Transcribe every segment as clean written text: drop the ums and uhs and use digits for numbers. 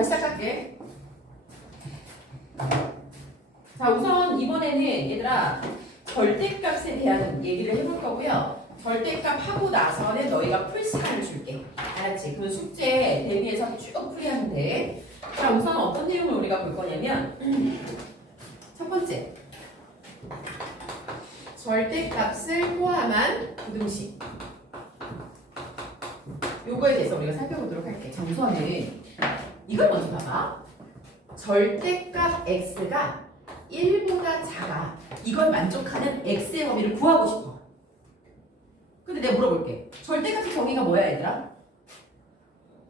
시작할게. 자, 우선 이번에는 얘들아 절대값에 대한 얘기를 해볼 거고요. 절대값 하고 나서는 너희가 풀 시간을 줄게. 알았지? 그 숙제 대비해서 쭉 풀이하면 돼. 자, 우선 어떤 내용을 우리가 볼 거냐면 첫 번째, 절대값을 포함한 부등식. 요거에 대해서 우리가 살펴보도록 할게. 자, 우선은 이걸 먼저 봐봐. 절대값 x가 1보다 작아. 이걸 만족하는 x의 범위를 구하고 싶어. 근데 내가 물어볼게. 절대값의 정의가 뭐야, 얘들아?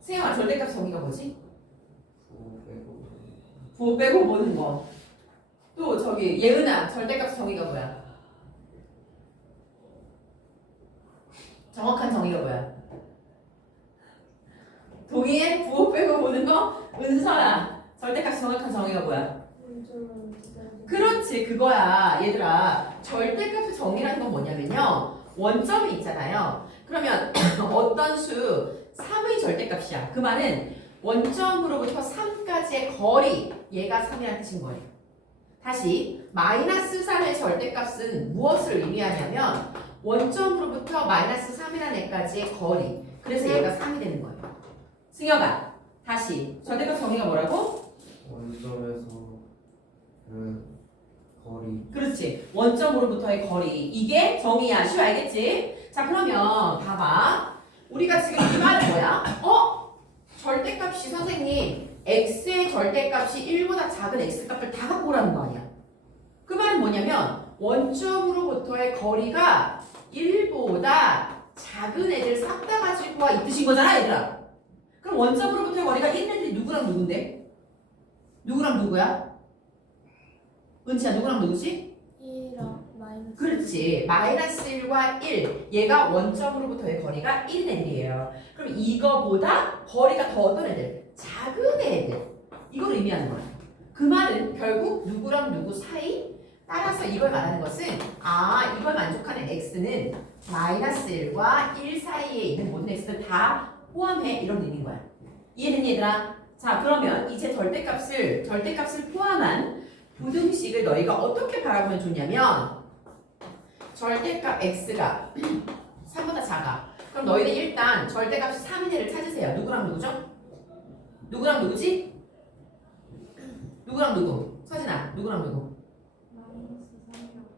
세영아, 절대값 정의가 뭐지? 부호 빼고 보는 거. 또 저기 예은아, 절대값 정의가 뭐야? 정확한 정의가 뭐야? 동의해? 부호 빼고 보는 거? 은서야, 절대값 정확한 정의가 뭐야? 그렇지, 그거야. 얘들아, 절대값의 정의라는 건 뭐냐면요, 원점이 있잖아요. 그러면 어떤 수 3의 절대값이야. 그 말은 원점으로부터 3까지의 거리, 얘가 3이라는 뜻인 거예요. 다시, 마이너스 3의 절대값은 무엇을 의미하냐면 원점으로부터 마이너스 3이라는 애까지의 거리, 그래서 얘가 3이 되는 거예요. 승혁아, 다시 절대값 정의가 뭐라고? 원점에서 그 거리. 그렇지, 원점으로부터의 거리. 이게 정의야. 쉬워, 알겠지? 자, 그러면 봐봐. 우리가 지금 이 말은 뭐야? 절대값이 선생님 x의 절대값이 1보다 작은 x값을 다 갖고 오라는 거 아니야. 그 말은 뭐냐면 원점으로부터의 거리가 1보다 작은 애들 싹 다 가지고 와, 이 뜻인 거잖아, 얘들아. 그럼 원점으로부터의 거리가 1인 애들이 누구랑 누군데? 누구랑 누구야? 은치야, 누구랑 누구지? 1이랑 마이너스. 그렇지. 마이너스 1과 1. 얘가 원점으로부터의 거리가 1인 애들이에요. 그럼 이거보다 거리가 더 어떤 애들? 작은 애들. 이걸 의미하는 거야. 그 말은 결국 누구랑 누구 사이? 따라서 이걸 말하는 것은 이걸 만족하는 x는 마이너스 1과 1 사이에 있는 모든 x들 다 포함해. 이런 의미인 거야. 이해됐니, 얘들아? 자, 그러면 이제 절대값을 포함한 부등식을 너희가 어떻게 바라보면 좋냐면, 절대값 x가 3보다 작아. 그럼 너희는 일단 절대값이 3인 애를 찾으세요. 누구랑 누구죠? 누구랑 누구지? 누구랑 누구? 서진아, 누구랑 누구?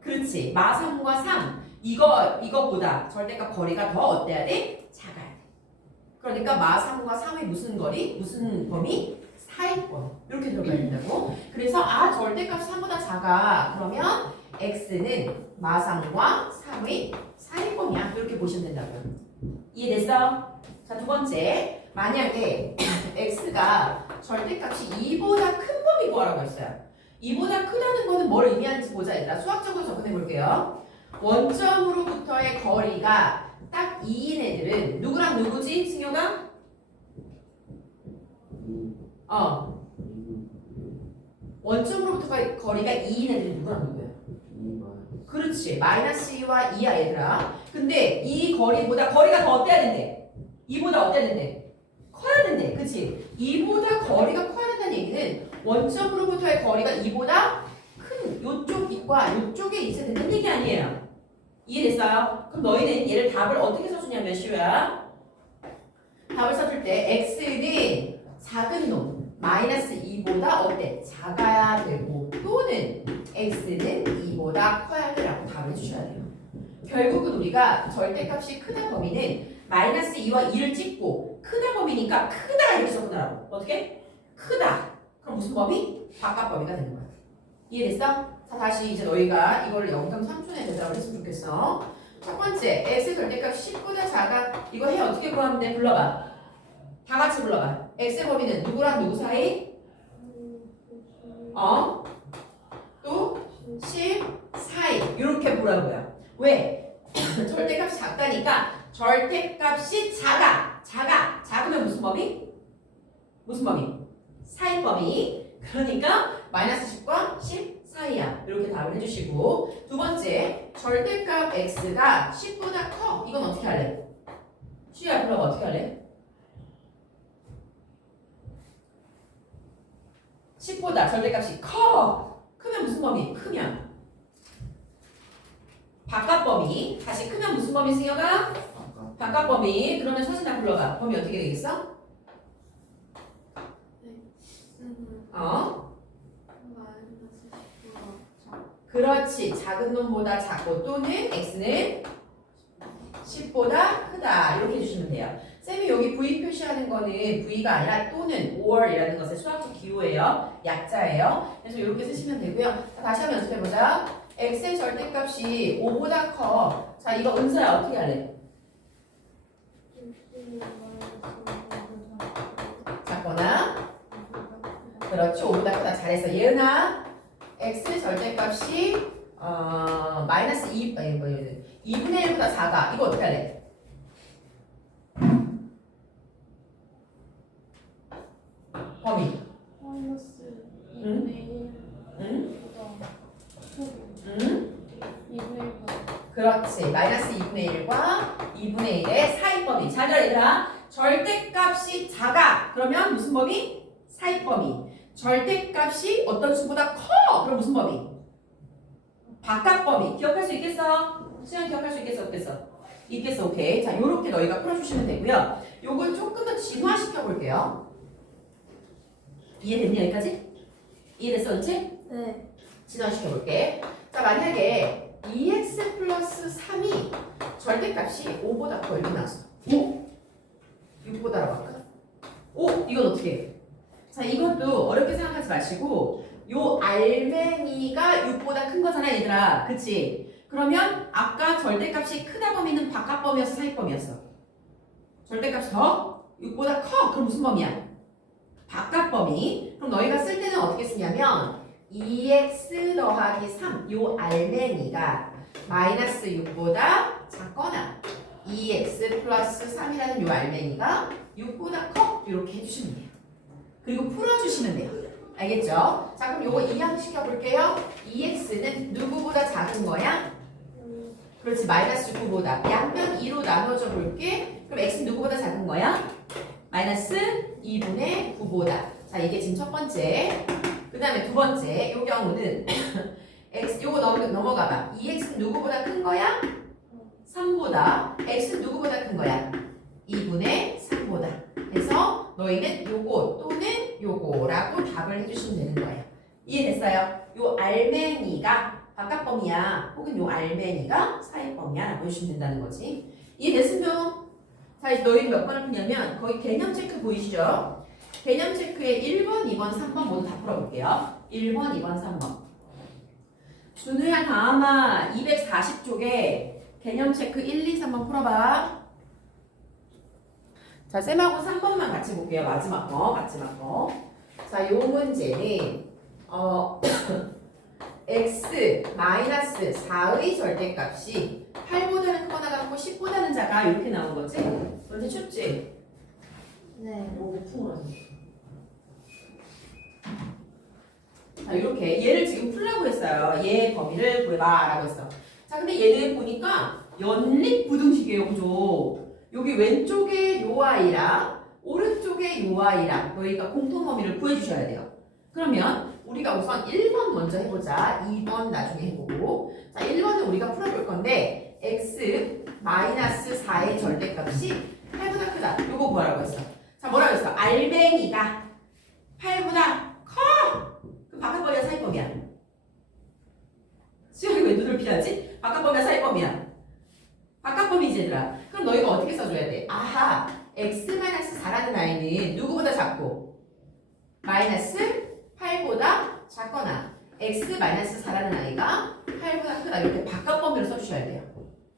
그렇지. 마3과 3. 이거보다 절대값 거리가 더 어때야 돼? 작아야 돼. 그러니까 마3과 3의 무슨 거리? 무슨 범위? 사이권. 이렇게 들어가야 된다고. 그래서 절대값이 3보다 작아. 그러면 x는 마3과 3의 사이권이야. 이렇게 보시면 된다고요. 이해됐어? 자, 두 번째. 만약에 x가 절대값이 2보다 큰 범위 구하라고 했어요. 2보다 크다는 거는 뭘 의미하는지 보자, 얘들아. 수학적으로 접근해 볼게요. 원점으로부터의 거리가 딱 2인 애들은 누구랑 누구지, 승효가? 원점으로부터의 거리가 2인 애들은 누구랑 누구야? 그렇지, 마이너스 2와 2야, 얘들아. 근데 이 거리보다 거리가 더 어때야 된대? 2보다 어때야 된대? 커야 된대. 그치? 2보다 거리가 커야 된다는 얘기는 원점으로부터의 거리가 2보다 큰 요쪽과 요쪽에 있어야 된다는 얘기 아니에요. 이해됐어요? 그럼 너희는 얘를 답을 어떻게 써주냐면, 시우야, 답을 써줄 때 x는 작은 놈 마이너스 2보다 어때? 작아야 되고, 또는 x는 2보다 커야 되라고 답을 해주셔야 돼요. 결국은 우리가 절대값이 크다 범위는 마이너스 2와 2를 찍고 크다 범위니까 크다 이렇게 적어놔라고. 어떻게? 크다. 그럼 무슨 범위? 바깥 범위가 되는 거야. 이해됐어? 자, 다시 이제 너희가 이거를 0.3초에 대답을 했으면 좋겠어. 첫 번째, x 절대값이 10보다 작아. 이거 해 어떻게 구하면 돼? 불러봐. 다 같이 불러봐. x의 범위는 누구랑 누구 사이? 또 10 사이. 이렇게 보라고요. 왜? 절대값이 작다니까 절대값이 작으면 무슨 범위? 무슨 범위? 사이 범위. 그러니까 마이너스 10과 10 사이야. 이렇게 답을 해주시고, 두 번째, 절대값 x가 10보다 커. 이건 어떻게 할래? 시우야, 불러봐. 어떻게 할래? 10보다 절대값이 커. 크면 무슨 범위? 크면. 바깥 범위. 다시 크면 무슨 범위 승혁아? 바깥 범위. 그러면 서진아 불러봐. 범위 어떻게 되겠어? 그렇지. 작은 놈보다 작고 또는 x는 10보다 크다. 이렇게 해주시면 돼요. 쌤이 여기 v 표시하는 거는 v가 아니라 또는 or이라는 것의 수학적 기호예요. 약자예요. 그래서 이렇게 쓰시면 되고요. 자, 다시 한번 연습해보자. x의 절대값이 5보다 커. 자, 이거 은서야 어떻게 할래? 작거나 그렇죠. 5보다 크다. 잘했어. 예은아 x 절대값이 마이너스 2분의 1보다 작아. 이거 어떻게 할래? 범위. 마이너스 응? 2분의 응? 1보다 응? 2분의 1보다 그렇지. 마이너스 2분의 1과 2분의 1의 사이 범위. 자, 얘들아. 절대값이 작아. 그러면 무슨 범위? 사이 범위. 절대값이 어떤 수보다 커. 그럼 무슨 범위? 바깥 범위. 기억할 수 있겠어? 수영 기억할 수 있겠어? 없겠어? 있겠어. 오케이. 자, 요렇게 너희가 풀어주시면 되고요. 요걸 조금 더 진화시켜 볼게요. 이해됐니 여기까지? 이해됐어, 그렇지? 네. 진화시켜 볼게. 자, 만약에 2x 플러스 3이 절대값이 5보다 커. 이렇게 나왔어. 5? 6보다라고 할까? 5? 이건 어떻게 해? 자, 이것도 어렵게 생각하지 마시고 요 알맹이가 6보다 큰 거잖아, 얘들아. 그치? 그러면 아까 절대값이 크다 범위는 바깥 범위였어, 사이 범위였어? 절대값이 더 6보다 커. 그럼 무슨 범위야? 바깥 범위. 그럼 너희가 쓸 때는 어떻게 쓰냐면 2x 더하기 3, 요 알맹이가 마이너스 6보다 작거나 2x 플러스 3이라는 요 알맹이가 6보다 커. 이렇게 해주시면 돼요. 그리고 풀어주시면 돼요. 알겠죠? 자, 그럼 요거 이항시켜 볼게요. 2x는 누구보다 작은 거야? 그렇지, 마이너스 9보다. 양변 2로 나눠줘 볼게. 그럼 x는 누구보다 작은 거야? 마이너스 2분의 9보다. 자, 이게 지금 첫 번째. 그 다음에 두 번째. 요 경우는 x, 요거 넘어가봐. 2x는 누구보다 큰 거야? 3보다. x는 누구보다 큰 거야? 2분의 3보다. 그래서 너희는 요거 또는 요거라고 답을 해주시면 되는 거예요. 이해됐어요? 요 알맹이가 바깥 범위야. 혹은 요 알맹이가 사이 범위야 라고 해주시면 된다는 거지. 이해됐으면 자, 이제 너희는 몇 번을 푸냐면 거기 개념 체크 보이시죠? 개념 체크에 1번, 2번, 3번 모두 다 풀어볼게요. 1번, 2번, 3번. 준우야 다음아 240쪽에 개념 체크 1, 2, 3번 풀어봐. 자, 쌤하고 3번만 같이 볼게요. 마지막 거. 자, 요 문제는 x 마이너스 4의 절대값이 8보다는 크거나 같고 10보다는 작아. 이렇게 나온 거지? 문제 쉽지? 네. 오, 풍어지. 자, 이렇게 얘를 지금 풀라고 했어요. 얘 범위를 구해봐라고 했어. 자, 근데 얘는 보니까 연립부등식이에요, 그죠? 여기 왼쪽에 요 아이랑 오른쪽에 요 아이랑 너희가 공통 범위를 구해주셔야 돼요. 그러면 우리가 우선 1번 먼저 해보자. 2번 나중에 해보고. 자, 1번은 우리가 풀어볼 건데 x 마이너스 4의 절대값이 8보다 크다. 요거 뭐라고 했어? 자, 뭐라고 했어? 알맹이가 8보다 커! 그럼 바깥 범위야, 사이 범위야? 수영이 왜 눈을 피하지? 바깥 범위야, 사이 범위야? 바깥 범위지, 얘들아. 그럼 너희가 어떻게 써줘야 돼? 아하, x-4라는 아이는 누구보다 작고 마이너스 8보다 작거나 x-4라는 아이가 8보다 크다. 이렇게 바깥 범위로 써주셔야 돼요.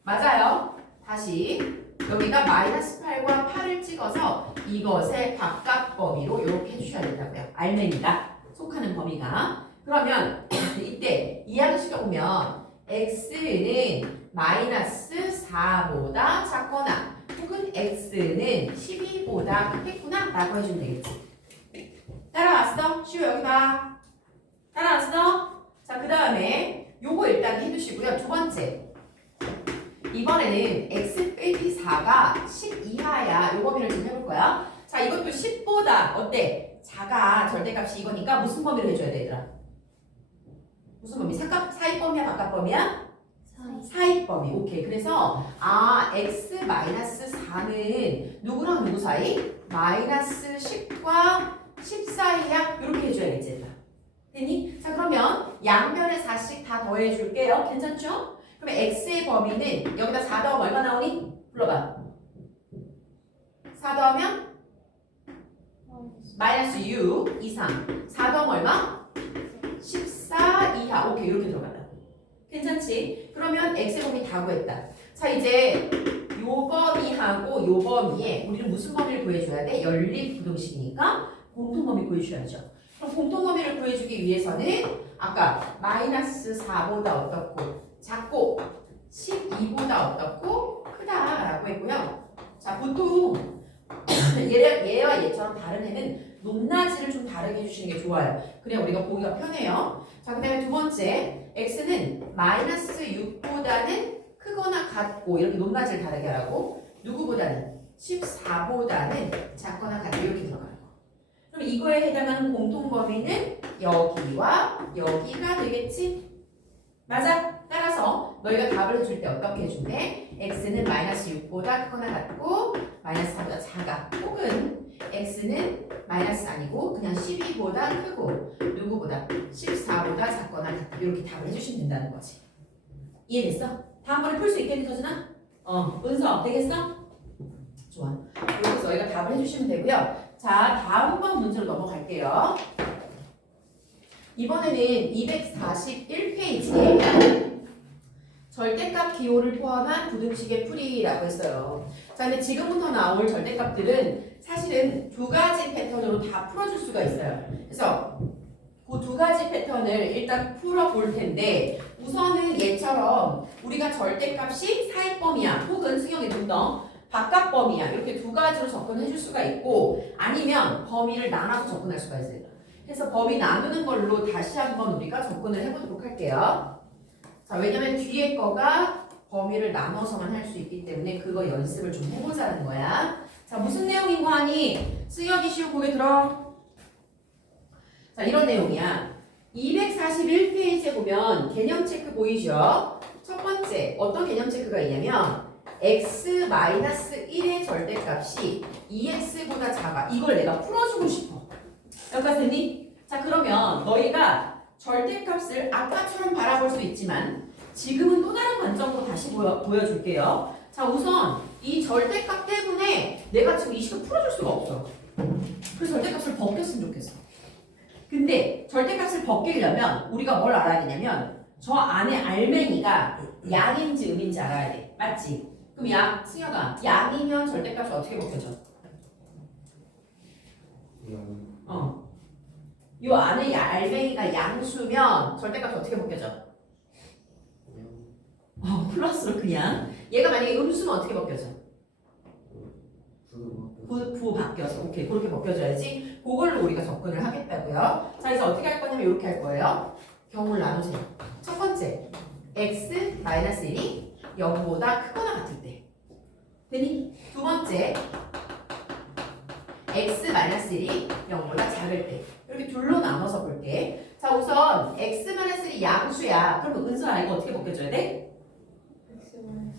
맞아요. 다시 여기가 마이너스 8과 8을 찍어서 이것의 바깥 범위로 이렇게 해주셔야 된다고요. 알맹이가 속하는 범위가. 그러면 이때 이항시켜보면 x는 마이너스 4보다 작거나 혹은 x는 12보다 크겠구나 라고 해주면 되겠지. 따라왔어? 시우 여기 봐. 따라왔어? 자, 그 다음에 요거 일단 해두시고요. 두 번째, 이번에는 x 빼기 4가 10 이하야. 요 범위를 좀 해볼 거야. 자, 이것도 10보다 어때? 자가 절대값이 이거니까 무슨 범위로 해줘야 돼 얘들아? 무슨 범위? 사입범위야 바깥범위야? 사이. 사입범위. 오케이. 그래서 x 마이너스 4는 누구랑 누구 사이? 마이너스 10과 10 사이야. 이렇게 해줘야겠지 얘들아. 됐니? 자 그러면 양변에 4씩 다 더해줄게요. 괜찮죠? 그러면 x의 범위는 여기다 4 더하면 얼마 나오니? 불러봐. 4 더하면 마이너스 6 이상. 4 더하면 얼마? 14 이하. 오케이 이렇게 들어간다. 괜찮지? 그러면 x의 범위 다 구했다. 자 이제 요 범위하고 요 범위에 우리는 무슨 범위를 구해줘야 돼? 연립 부등식이니까 공통범위 구해줘야죠. 그럼 공통범위를 구해주기 위해서는 아까 마이너스 4보다 어떻고 작고 12보다 어떻고 크다라고 했고요. 자 보통 얘와 얘처럼 다른 애는 높낮이를 좀 다르게 해주시는 게 좋아요. 그래야 우리가 보기가 편해요. 자 그 다음에 두 번째 x는 마이너스 6보다는 크거나 같고 이렇게 높낮이를 다르게 하라고 누구보다는 14보다는 작거나 같고 이렇게 들어가는 거. 그럼 이거에 해당하는 공통범위는 여기와 여기가 되겠지? 맞아? 따라서 너희가 답을 해줄 때 어떻게 해줄래? x는 마이너스 6보다 크거나 같고 마이너스 4보다 작아. 혹은 x는 마이너스 아니고 그냥 12보다 크고 누구보다 14보다 작거나 같다. 이렇게 답을 해주시면 된다는 거지. 이해됐어? 다음번에 풀 수 있겠니 서준아? 은서 되겠어? 좋아. 여기서 너희가 답을 해주시면 되고요. 자 다음번 문제로 넘어갈게요. 이번에는 241페이지에 절대값 기호를 포함한 부등식의 풀이라고 했어요. 자, 근데 지금부터 나올 절대값들은 사실은 두 가지 패턴으로 다 풀어줄 수가 있어요. 그래서 그 두 가지 패턴을 일단 풀어볼 텐데 우선은 얘처럼 우리가 절대값이 사입범위야 혹은 승형이 좀 더 바깥범위야 이렇게 두 가지로 접근해 줄 수가 있고 아니면 범위를 나눠서 접근할 수가 있어요. 그래서 범위 나누는 걸로 다시 한번 우리가 접근을 해보도록 할게요. 자, 왜냐면 뒤에 거가 범위를 나눠서만 할 수 있기 때문에 그거 연습을 좀 해보자는 거야. 자, 무슨 내용인 거 아니? 쓰여기 쉬운 고개 들어. 자, 이런 내용이야. 241페이지에 보면 개념 체크 보이죠? 첫 번째, 어떤 개념 체크가 있냐면 x-1의 절대값이 2x보다 작아. 이걸 내가 풀어주고 싶어. 여기까지 됐니? 자, 그러면 너희가 절대값을 아까처럼 바라볼 수 있지만 지금은 또 다른 관점으로 다시 보여줄게요. 자, 우선 이 절대값 때문에 내가 지금 이 식을 풀어줄 수가 없어. 그래서 절대값을 벗겼으면 좋겠어. 근데 절대값을 벗기려면 우리가 뭘 알아야 되냐면 저 안에 알맹이가 양인지 음인지 알아야 돼. 맞지? 그럼 승혁아, 양이면 절대값이 어떻게 벗겨져? 요 안에 알맹이가 양수면 절대값이 어떻게 벗겨져? 플러스로 그냥. 얘가 만약에 음수면 어떻게 벗겨져? 부 바뀌어서. 오케이, 그렇게 벗겨져야지. 그걸로 우리가 접근을 하겠다고요. 자, 그래서 어떻게 할 거냐면 이렇게 할 거예요. 경우를 나누세요. 첫 번째, x-1이 0보다 크거나 같을 때. 되니? 두 번째, x-1이 0보다 작을 때. 이렇게 둘로 나눠서 볼게. 자, 우선 x-1이 양수야. 그럼 은서야 이거 어떻게 벗겨줘야 돼?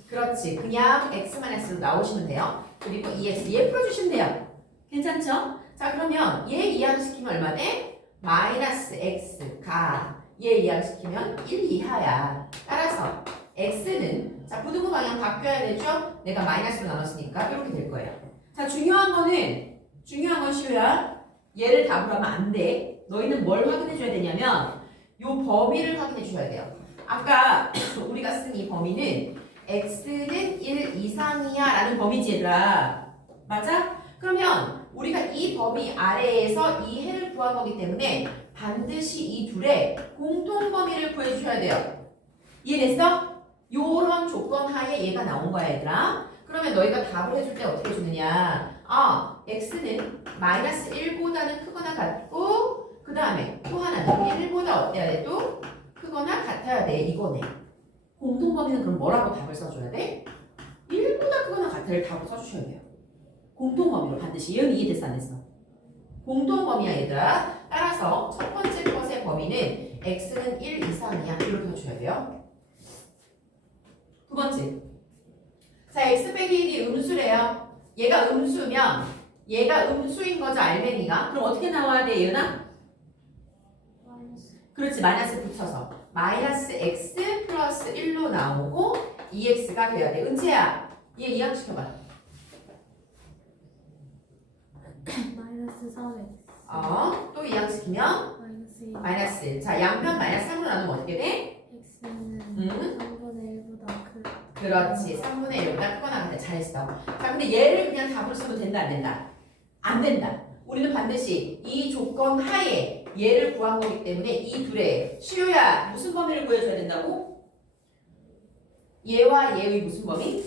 그렇지. 그냥 x-로 나오시면 돼요. 그리고 2x 얘 풀어주시면 돼요. 괜찮죠? 자, 그러면 얘 이항시키면 얼마 돼? 마이너스 x가 얘 이항시키면 1 이하야. 따라서 x는 자 부등호 방향 바뀌어야 되죠? 내가 마이너스로 나눴으니까 이렇게 될 거예요. 자, 중요한 건 시우야. 얘를 답으로 하면 안 돼. 너희는 뭘 확인해 줘야 되냐면 요 범위를 확인해 줘야 돼요. 아까 우리가 쓴 이 범위는 x는 1 이상이야 라는 범위지 얘들아. 맞아? 그러면 우리가 이 범위 아래에서 이 해를 구한 거기 때문에 반드시 이 둘의 공통 범위를 구해주셔야 돼요. 이해됐어? 요런 조건 하에 얘가 나온 거야 얘들아. 그러면 너희가 답을 해줄 때 어떻게 해주느냐. x는 마이너스 1보다는 크거나 같고 그 다음에 또 하나는 1보다 어때야 돼? 또 크거나 같아야 돼. 이거네. 공통범위는 그럼 뭐라고 답을 써줘야 돼? 1보다 크거나 같아를 답을 써주셔야 돼요. 공통범위로 반드시. 얘는 이해됐어 안 됐어? 공통범위야 얘들아. 따라서 첫 번째 것의 범위는 x는 1 이상이야. 이렇게 줘야 돼요. 두 번째. 자, x 빼기 1이 음수래요. 얘가 음수면 얘가 음수인 거죠, 알맹이가. 그럼 어떻게 나와야 돼, 예은아? 마이너스. 그렇지, 마이너스 붙여서 마이너스 x 플러스 1로 나오고 2x가 돼야 돼. 은채야, 얘 이항시켜봐. 마이너스 3x. 또 이항시키면 마이너스 2. 마이너스 1. 자, 양변 마이너스 3으로 나누면 어떻게 돼? x는 음? 3분의 1보다 크. 그렇지, 3분의 1보다 크거나 같아. 잘했어. 자, 근데 얘를 그냥 답으로 쓰면 된다, 안 된다? 안 된다. 우리는 반드시 이 조건 하에 얘를 구한 거기 때문에 이 둘의 시효야 무슨 범위를 구해줘야 된다고? 얘와 얘의 무슨 범위?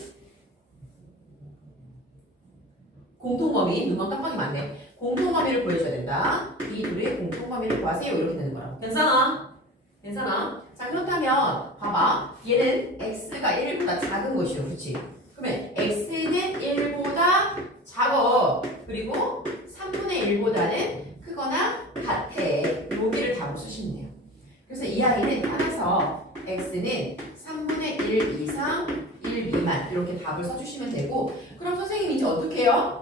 공통범위. 눈만 깜빡이 맞네. 공통범위를 구해줘야 된다. 이 둘의 공통범위를 구하세요. 이렇게 되는 거라. 괜찮아? 괜찮아? 자, 그렇다면 봐봐. 얘는 x가 1보다 작은 것이요. 그렇지? 그러면 x는 1보다 작어. 그리고 3분의 1보다는 크거나 같아. 여기를 답으로 쓰시면 돼요. 그래서 이 아이는 따라서 x는 3분의 1 이상 1 미만 이렇게 답을 써주시면 되고, 그럼 선생님이 이제 어떻게 해요?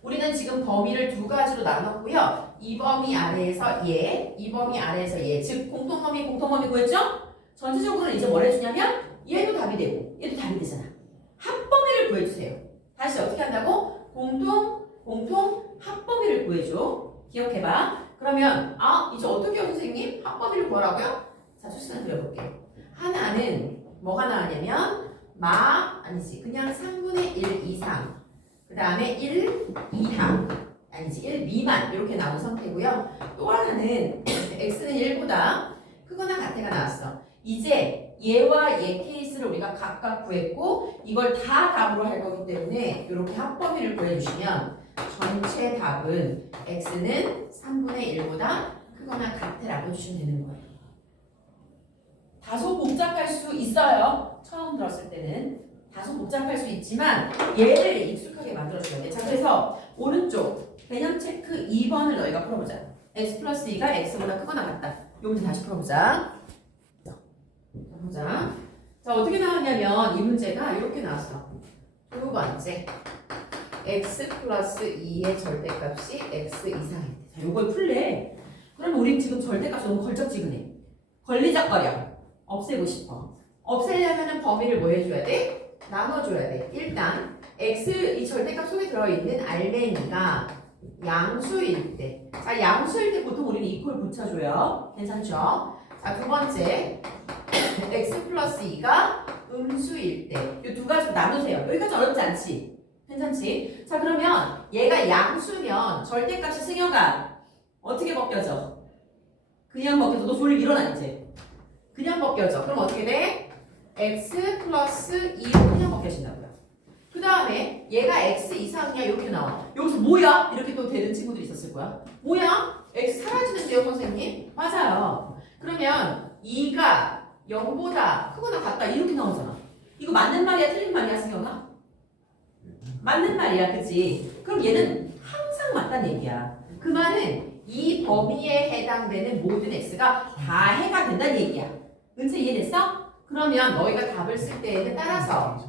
우리는 지금 범위를 두 가지로 나눴고요. 이 범위 아래에서 얘, 이 범위 아래에서 얘, 즉 공통범위 구했죠? 전체적으로는 이제 뭘 해주냐면 얘도 답이 되고 얘도 답이 되잖아. 합범위를 구해주세요. 다시 어떻게 한다고? 공통 합범위를 구해줘. 기억해봐. 그러면 이제 어떻게 해요 선생님? 합범위를 구하라고요? 자, 수식을 그려볼게요. 하나는 뭐가 나왔냐면 아니지, 그냥 3분의 1 이상, 그 다음에 1 이하, 아니지 1 미만 이렇게 나온 상태고요. 또 하나는 x는 1보다 크거나 같아가 나왔어. 이제 얘와 얘 케이스를 우리가 각각 구했고 이걸 다 답으로 할 거기 때문에 이렇게 합범위를 구해주시면 전체 답은 x는 3분의 1보다 크거나 같아라고 해주시면 되는 거예요. 다소 복잡할 수 있어요. 처음 들었을 때는 다소 복잡할 수 있지만 얘를 익숙하게 만들어줘야 돼. 자, 그래서 오른쪽 개념 체크 2번을 너희가 풀어보자. x 플러스 2가 x보다 크거나 같다. 요 문제 다시 풀어보자. 보자. 자, 어떻게 나왔냐면 이 문제가 이렇게 나왔어. 두 번째, x 플러스 2의 절대값이 x 이상인데. 자, 요걸 풀래. 그러면 우린 지금 절대값이 너무 걸쩍지근해. 걸리적거려. 없애고 싶어. 없애려면 범위를 뭐 해줘야 돼? 나눠줘야 돼. 일단 x 이 절대값 속에 들어있는 알맹이가 양수일 때. 자, 양수일 때 보통 우리는 이퀄 붙여줘요. 괜찮죠? 자, 두 번째, x 플러스 2가 음수일 때. 이 두 가지로 나누세요. 여기까지 어렵지 않지? 괜찮지? 자, 그러면 얘가 양수면 절대값이 승여가 어떻게 벗겨져? 그냥 벗겨져. 너 졸리 일어나 이제. 그냥 벗겨져. 그럼 어떻게 돼? x 플러스 2로 그냥 벗겨진다고요. 그 다음에 얘가 x 이상이야 이렇게 나와. 여기서 뭐야? 이렇게 또 되는 친구들이 있었을 거야. 뭐야? x 사라지는데요 선생님? 맞아요. 그러면 2가 0보다 크거나 같다 이렇게 나오잖아. 이거 맞는 말이야 틀린 말이야 승혁아? 맞는 말이야 그치? 그럼 얘는 항상 맞다는 얘기야. 그 말은 이 범위에 해당되는 모든 x가 다 해가 된다는 얘기야. 은채 이해됐어? 그러면 너희가 답을 쓸 때에는 따라서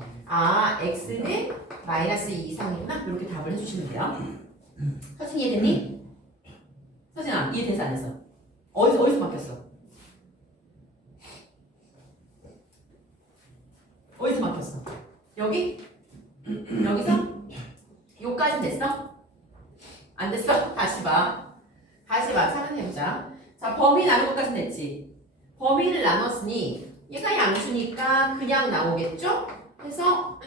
x는 마이너스 2 이상이구나 이렇게 답을 해주시면 돼요. 서진 이해됐니? 서진아 이해돼서 안 했어? 어디서 막혔어? 어디서 막혔어? 여기? 여기서? 요까지 됐어? 안 됐어? 다시 봐. 차근해보자. 자, 범위 나눈 것까지 됐지? 범위를 나눴으니 얘가 양수니까 그냥 나오겠죠? 그래서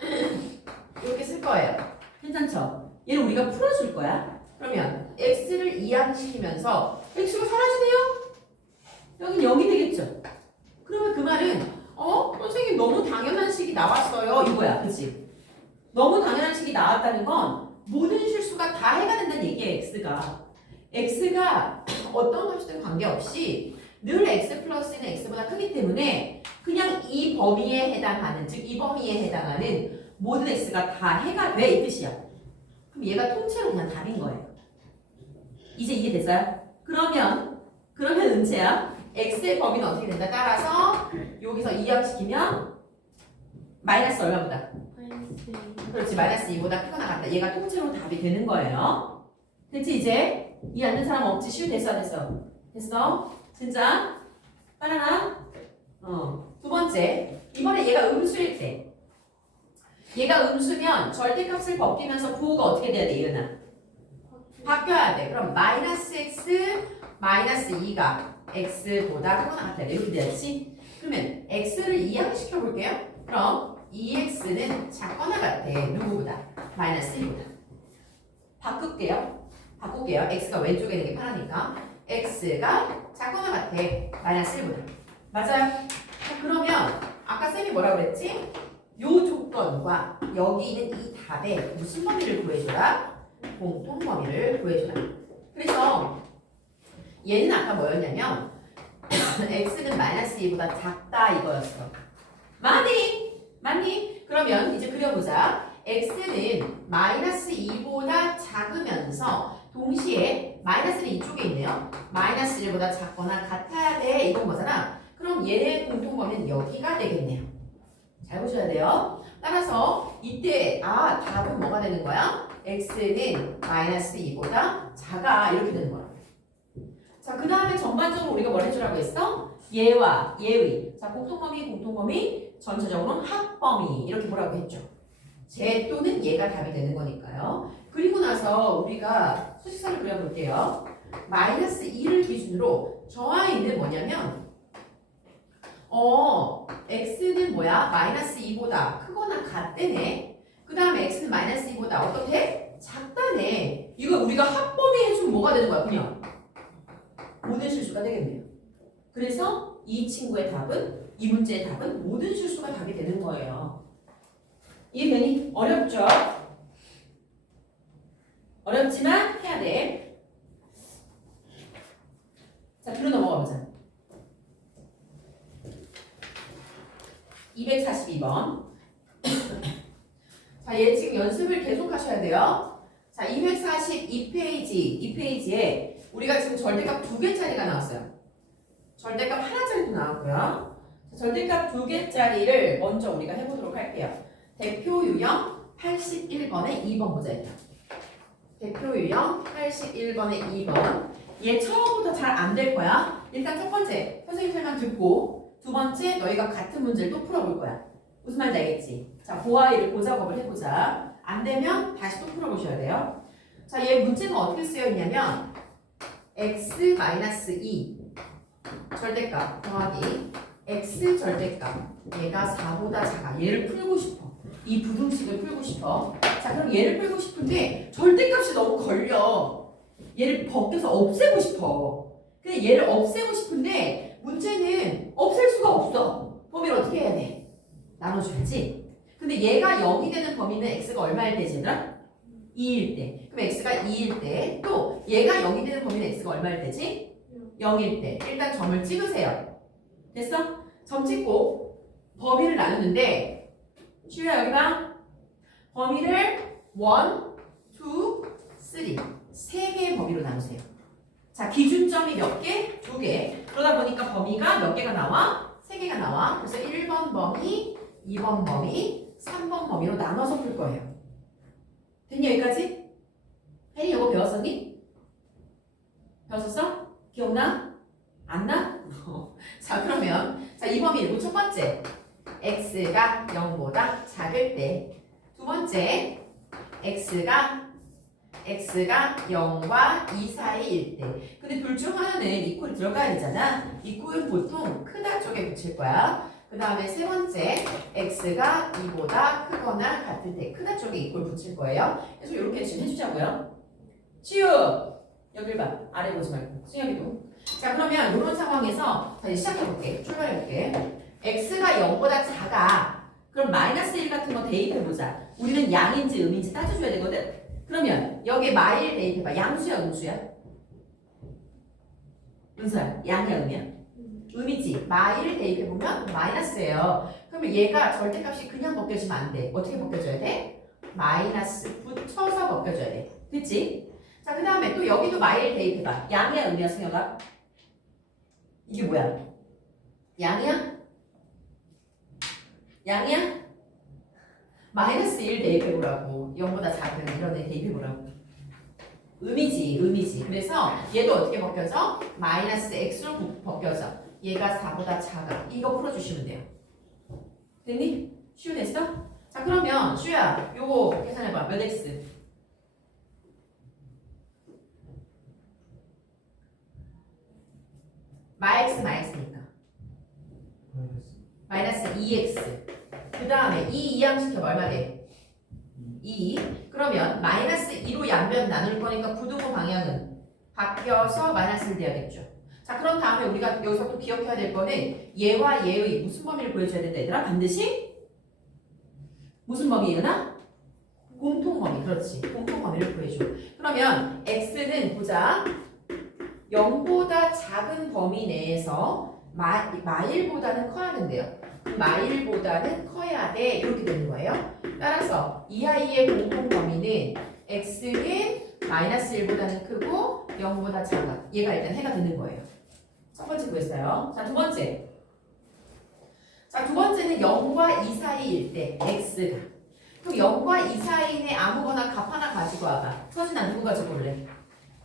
이렇게 쓸 거예요. 괜찮죠? 얘를 우리가 풀어줄 거야. 그러면 x를 이항시키면서 x가 사라지네요? 여긴 0이 되겠죠? 그러면 그 말은 선생님 너무 당연한 식이 나왔어요 이거야. 그치? 너무 당연한 식이 나왔다는 건 모든 실수가 다 해가 된다는 얘기야. x가 어떤 값이든 관계없이 늘 x 플러스는 x보다 크기 때문에 그냥 이 범위에 해당하는, 즉 이 범위에 해당하는 모든 x가 다 해가 돼 이 뜻이야. 그럼 얘가 통째로 그냥 답인 거예요. 이제 이해됐어요? 그러면 은채야 x의 범위는 어떻게 된다? 따라서 여기서 이항시키면 마이너스 얼마보다? 마이너스 2. 그렇지 마이너스 2보다 크거나 같다. 얘가 통째로 답이 되는 거예요. 됐지 이제? 이해 안 되는 사람 없지? 쉬우 됐어 안 됐어? 됐어? 진짜? 빨라나? 두 번째 이번에 얘가 음수일 때 얘가 음수면 절대값을 벗기면서 부호가 어떻게 돼야 돼 이은아? 바뀌어야 돼. 그럼 마이너스 x 마이너스 2가 x보다 크거나 같아야 돼. 이렇게 돼야지. 그러면 x를 이항시켜 볼게요. 그럼 2x는 작거나 같아. 누구보다? 마이너스 1보다. 바꿀게요. x가 왼쪽에 있는 게 편하니까 x가 작거나 같아. 마이너스 1보다. 맞아요? 자, 그러면 아까 쌤이 뭐라고 그랬지? 요 조건과 여기 있는 이 답에 무슨 범위를 구해줘라? 공통 범위를 구해줘라. 그래서 얘는 아까 뭐였냐면 x는 마이너스 2보다 작다 이거였어. 맞니? 그러면 이제 그려보자. x는 마이너스 2보다 작으면서 동시에 마이너스는 이쪽에 있네요. 마이너스 1보다 작거나 같아야 돼 이건 거잖아. 그럼 얘의 공통 범위는 여기가 되겠네요. 잘 보셔야 돼요. 따라서 이때 답은 뭐가 되는 거야? x는 마이너스 2보다 작아 이렇게 되는 거야. 자, 그 다음에 전반적으로 우리가 뭘 해주라고 했어? 얘와 얘의 자 공통범위 전체적으로는 합범위 이렇게 보라고 했죠. 쟤 또는 얘가 답이 되는 거니까요. 그리고 나서 우리가 수식선을 그려볼게요. 마이너스 2를 기준으로 저 아이는 뭐냐면 x는 뭐야? 마이너스 2보다 크거나 같대네. 그 다음에 x는 마이너스 2보다 어떻게? 작다네. 이거 우리가 합범위 해주면 뭐가 되는 거야? 그냥 모든 실수가 되겠네요. 그래서 이 친구의 답은 이 문제의 답은 모든 실수가 답이 되는 거예요. 이해되니? 어렵죠? 어렵지만 해야 돼. 자, 뒤로 넘어가 보자. 242번. 자, 얘 지금 연습을 계속 하셔야 돼요. 자, 242페이지에 우리가 지금 절대값 2개짜리가 나왔어요. 절대값 하나짜리도 나왔고요. 자, 절대값 2개짜리를 먼저 우리가 해보도록 할게요. 대표 유형 81번에 2번 보자. 대표 유형 81번에 2번. 얘 처음부터 잘 안 될 거야. 일단 첫 번째, 선생님 설명 듣고 두 번째, 너희가 같은 문제를 또 풀어볼 거야. 무슨 말인지 알겠지? 자, 고아이를 고작업을 해보자. 안 되면 다시 또 풀어보셔야 돼요. 자, 얘 문제가 어떻게 쓰여 있냐면 x-2 절대값 더하기 x 절대값 얘가 4보다 작아. 얘를 풀고 싶어. 이 부등식을 풀고 싶어. 자, 그럼 얘를 풀고 싶은데 절대값이 너무 걸려. 얘를 벗겨서 없애고 싶어. 근데 얘를 없애고 싶은데 문제는 없앨 수가 없어. 범위를 어떻게 해야 돼? 나눠줘야지. 근데 얘가 0이 되는 범위는 x가 얼마일 때지 얘들아? 2일 때. 그럼 x가 2일 때. 또 얘가 0이 되는 범위는 x가 얼마일 때지? 0일 때. 일단 점을 찍으세요. 됐어? 점 찍고 범위를 나누는데 시우야 여기 봐. 범위를 1, 2, 3 3개의 범위로 나누세요. 자, 기준점이 몇 개? 2개. 그러다 보니까 범위가 몇 개가 나와? 3개가 나와. 그래서 1번 범위, 2번 범위, 3번 범위로 나눠서 풀 거예요. 됐니 여기까지? 혜리 이거 배웠었니? 배웠었어? 기억나? 안 나? 자, 그러면 자, 이 범위 읽고 첫 번째 x가 0보다 작을 때 두 번째 x가 0과 2 사이일 때. 근데 둘 중 하나는 이퀄이 들어가야 되잖아. 이퀄은 보통 크다 쪽에 붙일 거야. 그 다음에 세 번째 x가 2보다 크거나 같을 때 크다 쪽에 이퀄 붙일 거예요. 그래서 이렇게 지금 해주자고요. 치유 여길 봐. 아래 보지 말고 수혁이도. 자, 그러면 이런 상황에서 다시 시작해볼게. 출발해볼게. x가 0보다 작아. 그럼 마이너스 1 같은 거 대입해보자. 우리는 양인지 음인지 따져줘야 되거든. 그러면 여기에 마일 대입해봐. 양수야 음수야? 은수야 양이야 음이야? 음이지. 마일 대입해보면 마이너스예요. 그러면 얘가 절대값이 그냥 벗겨지면 안 돼. 어떻게 벗겨져야 돼? 마이너스 붙여서 벗겨져야 돼. 됐지? 자, 그 다음에 또 여기도 마일 대입해봐. 양이야, 음이야, 승혁아? 이게 뭐야? 양이야? 양이야? 마이너스 1 대입해보라고. 0보다 작은 이런 애 대입해보라고. 음이지. 그래서 얘도 어떻게 벗겨져? 마이너스 x로 벗겨져. 얘가 4보다 작아. 이거 풀어주시면 돼요. 됐니? 슈 됐어? 자, 그러면 슈야 요거 계산해봐. 몇 x? 마이너스니까 마이너스 2x. 그 다음에 2 이항시켜봐. 얼마 돼? 2. 그러면 마이너스 2로 양변 나눌 거니까 부등호 방향은 바뀌어서 마이너스를 돼야겠죠. 자, 그런 다음에 우리가 여기서 또 기억해야 될 거는 얘와 얘의 무슨 범위를 구해줘야 된다 얘들아? 반드시 무슨 범위이나? 공통범위. 그렇지. 공통범위를 구해줘. 그러면 x는 보자. 0보다 작은 범위 내에서 마일보다는 커야 된대요. 마일보다는 커야 돼. 이렇게 되는 거예요. 따라서 이 아이의 공통범위는 x는 마이너스 1보다는 크고 0보다 작아. 얘가 일단 해가 되는 거예요. 첫 번째 구했어요. 자, 두 번째. 자, 두 번째는 0과 2 사이일 때 x가. 그럼 0과 2 사이에 아무거나 값 하나 가지고 와봐. 서진아 누구 가지고 올래?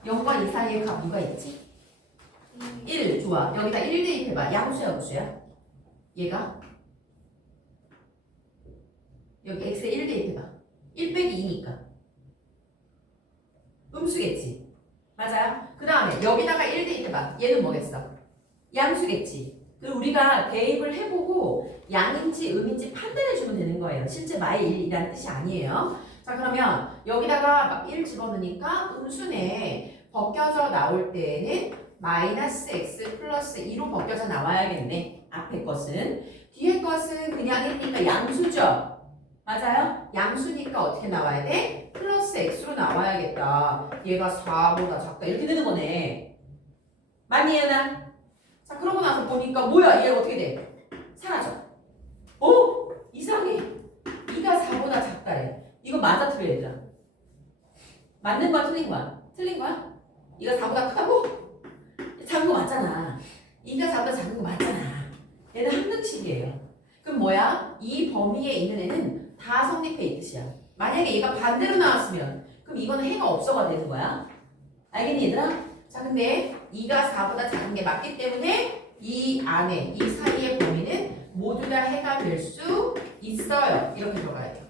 0과 2 사이에 값 누가 있지? 1. 좋아. 여기다 1 대입해봐. 양수야 음수야? 얘가? 여기 x에 1 대입해봐. 1 빼기 2니까. 음수겠지? 맞아요? 그 다음에 여기다가 1 대입해봐. 얘는 뭐겠어? 양수겠지? 그리고 우리가 대입을 해보고 양인지 음인지 판단해주면 되는 거예요. 실제 마일이라는 뜻이 아니에요. 자, 그러면 여기다가 1 집어넣으니까 음수네. 벗겨져 나올 때에는 마이너스 x 플러스 2로 벗겨져 나와야겠네. 앞에 것은. 뒤에 것은 그냥 1이니까 양수죠? 맞아요? 양수니까 어떻게 나와야 돼? 플러스 x로 나와야겠다. 얘가 4보다 작다. 이렇게 되는 거네. 맞니, 얘나? 자, 그러고 나서 보니까 뭐야? 얘가 어떻게 돼? 사라져. 이상해. 2가 4보다 작다래. 이거 맞아, 틀려, 얘들아? 맞는 거야, 틀린 거야? 틀린 거야? 2가 4보다 크다고? 작은 거 맞잖아. 2가 4보다 작은 거 맞잖아. 얘는 항등식이에요. 그럼 뭐야? 이 범위에 있는 애는 다 성립해 이 뜻이야. 만약에 얘가 반대로 나왔으면 그럼 이거는 해가 없어가 되는 거야. 알겠니 얘들아? 자, 근데 2가 4보다 작은 게 맞기 때문에 이 안에 이 사이의 범위는 모두 다 해가 될 수 있어요. 이렇게 들어가야 돼요.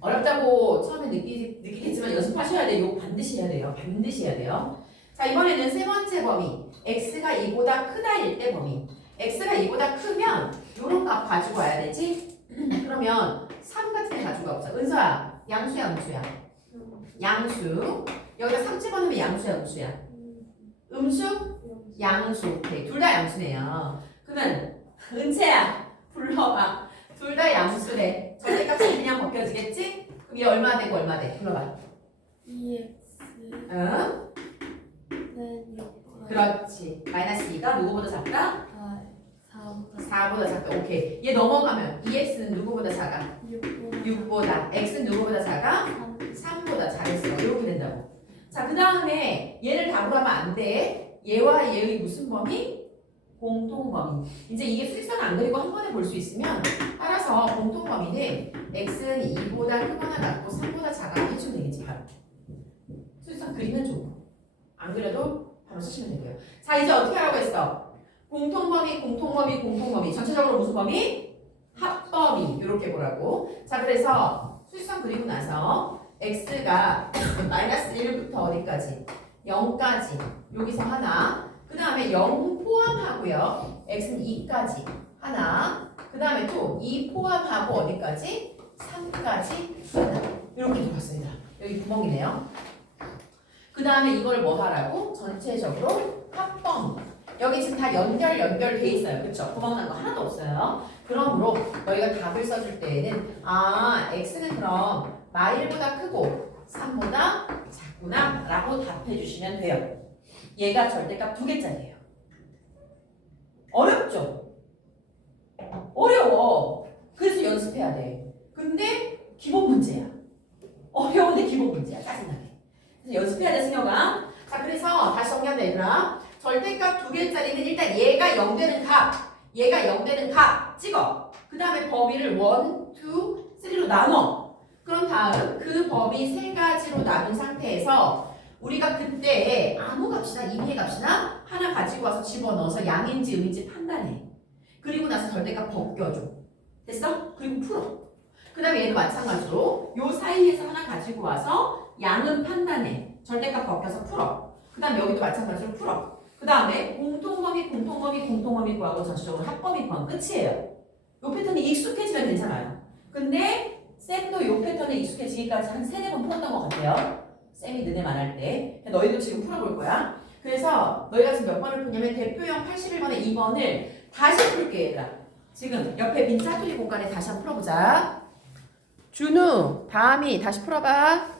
어렵다고 처음에 느끼겠지만 연습하셔야 돼요. 이거 반드시 해야 돼요. 반드시 해야 돼요. 자, 이번에는 세 번째 범위. x가 2보다 크다일 때 범위. x가 2보다 크면 요런 값 가지고 와야 되지? 그러면 3 같은 애 가지고 와보자. 은서야, 양수야, 음수야? 양수. 여기다 3 집어넣으면 양수야, 음수야? 음수? 양수. 오케이. 둘 다 양수네요. 그러면 은채야, 불러봐. 둘 다 양수래. 절대값이 그냥 벗겨지겠지? 그럼 얘 얼마 되고 얼마 돼? 불러봐. 2x 응? 는 6보다 그렇지. 마이너스 2가 누구보다 작다? 4보다 작다. 오케이. 얘 넘어가면 2x는 누구보다 작아? 6보다. x는 누구보다 작아? 3보다 작았어. 이렇게 된다고. 자, 그 다음에 얘를 답으로 하면 안 돼. 얘와 얘의 무슨 범위? 공통범위. 이제 이게 수직선 안 그리고 한 번에 볼 수 있으면 따라서 공통범위는 x는 2보다 크거나 같고 3보다 작아 해주면 되겠지. 바로. 수직선 그리면 좋고. 안 그려도 바로 쓰시면 되고요. 자, 이제 어떻게 하라고 했어? 공통범위. 전체적으로 무슨 범위? 합범위. 이렇게 보라고. 자, 그래서 수직선 그리고 나서 x가 마이너스 1부터 어디까지? 0까지. 여기서 하나. 그 다음에 0 포함하고요. x는 2까지. 하나. 그 다음에 또 2 포함하고 어디까지? 3까지. 하나. 이렇게 들어갔습니다. 여기 구멍이네요. 그 다음에 이걸 뭐 하라고? 전체적으로 합범위. 여기 지금 다 연결돼 있어요. 그쵸? 구멍 난 거 하나도 없어요. 그러므로 너희가 답을 써줄 때에는 x는 그럼 마일보다 크고 3보다 작구나 라고 답해 주시면 돼요. 얘가 절대값 2개짜리예요. 어렵죠? 어려워. 그래서 연습해야 돼. 근데 기본 문제야. 어려운데 기본 문제야. 짜증나게. 연습해야 돼, 승혁아. 자, 그래서 다시 정리한다, 얘들아. 절대값 두 개짜리는 일단 얘가 0 되는 값, 얘가 0 되는 값 찍어. 그 다음에 범위를 1, 2, 3로 나눠. 그럼 다음 그 범위 세 가지로 나눈 상태에서 우리가 그때 아무 값이나 임의의 값이나 하나 가지고 와서 집어넣어서 양인지 음인지 판단해. 그리고 나서 절대값 벗겨줘. 됐어? 그리고 풀어. 그 다음에 얘도 마찬가지로 요 사이에서 하나 가지고 와서 양은 판단해. 절대값 벗겨서 풀어. 그 다음에 여기도 마찬가지로 풀어. 그 다음에 공통범위 구하고 전체적으로 합범위 구하면 끝이에요. 요 패턴이 익숙해지면 괜찮아요. 근데 쌤도 요 패턴에 익숙해지기까지 한 3-4번 풀었던 것 같아요. 쌤이 너네만 할 때. 너희도 지금 풀어볼 거야. 그래서 너희가 지금 몇 번을 푸냐면 대표형 81번에 2번을 다시 풀게 얘들아. 지금 옆에 빈 짜투리 공간에 다시 한번 풀어보자. 준우, 다음이 다시 풀어봐.